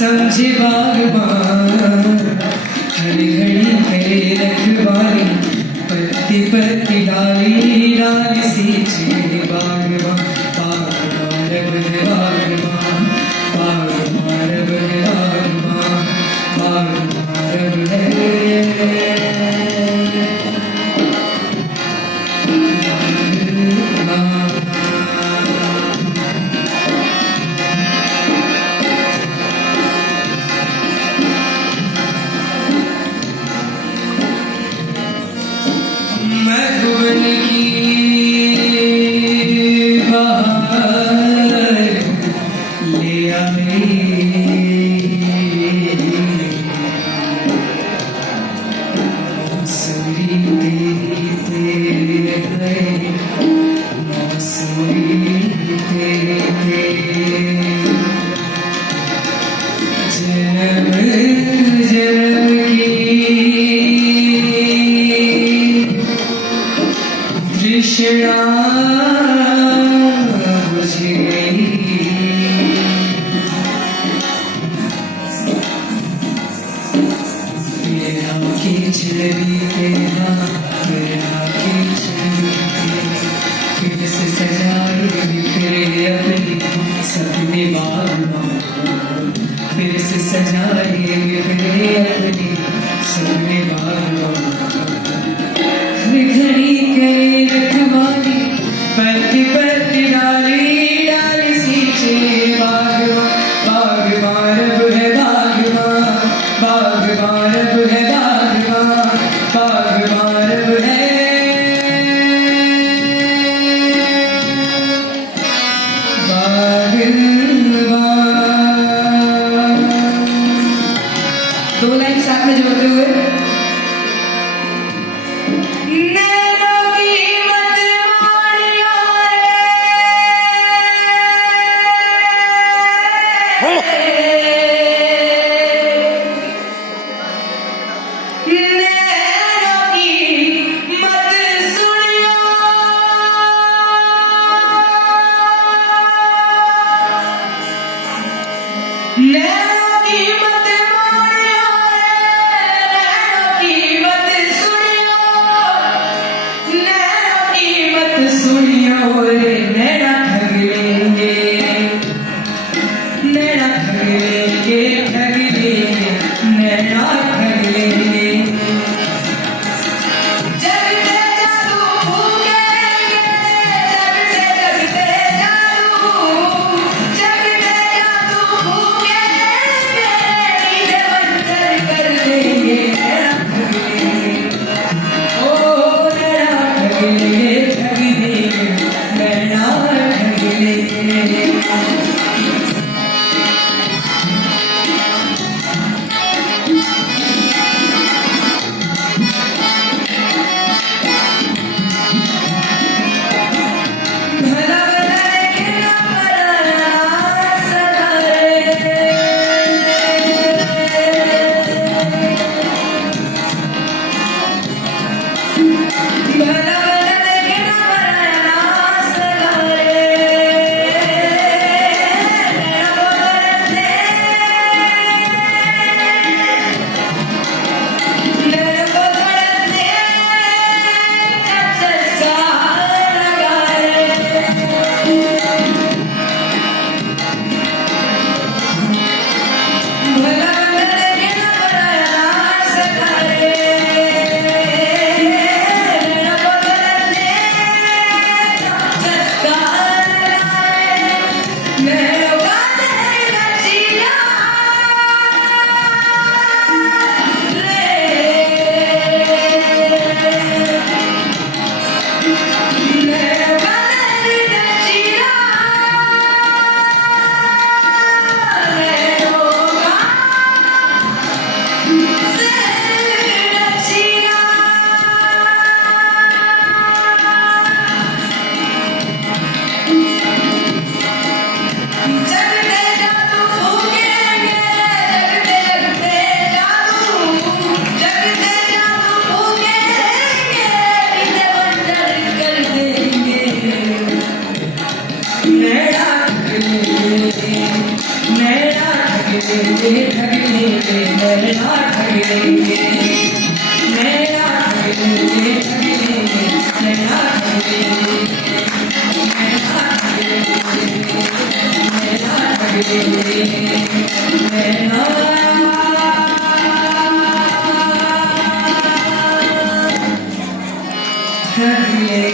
समझे बागबान हर घड़ी करे रखवाली पत्ती पत्ती डाली डाली सींचे बागबान बागबान रब है बागबान बागबान रब है बागबान बागबान रब है मधुबन की बहार ले आई मौसरी तेरी तेरे मौसरी तेरे जन्म जन्म की तृष्णा बुझ गई तेरा की छवि तेरा तेरा की छवि फिर से सजाए बिखरे अपनी सपने बागबान फिर से सजाए बिखरे अपनी सपने बागबान घड़ी करे रखवाली पत्ती पत्ती डाली डाली सींचे बागबान बागबान रब है बागबान बागबान रब है बागबान बागबान रब है बागबान। दो लाइन साथ में जोड़ते हुए लेंगे ठग लेंगे नैना ठग लेंगे नैना ठग लेंगे ठग लेंगे नैना ठग लेंगे नैना ठग लेंगे नैना ठग लेंगे नैना ठग लेंगे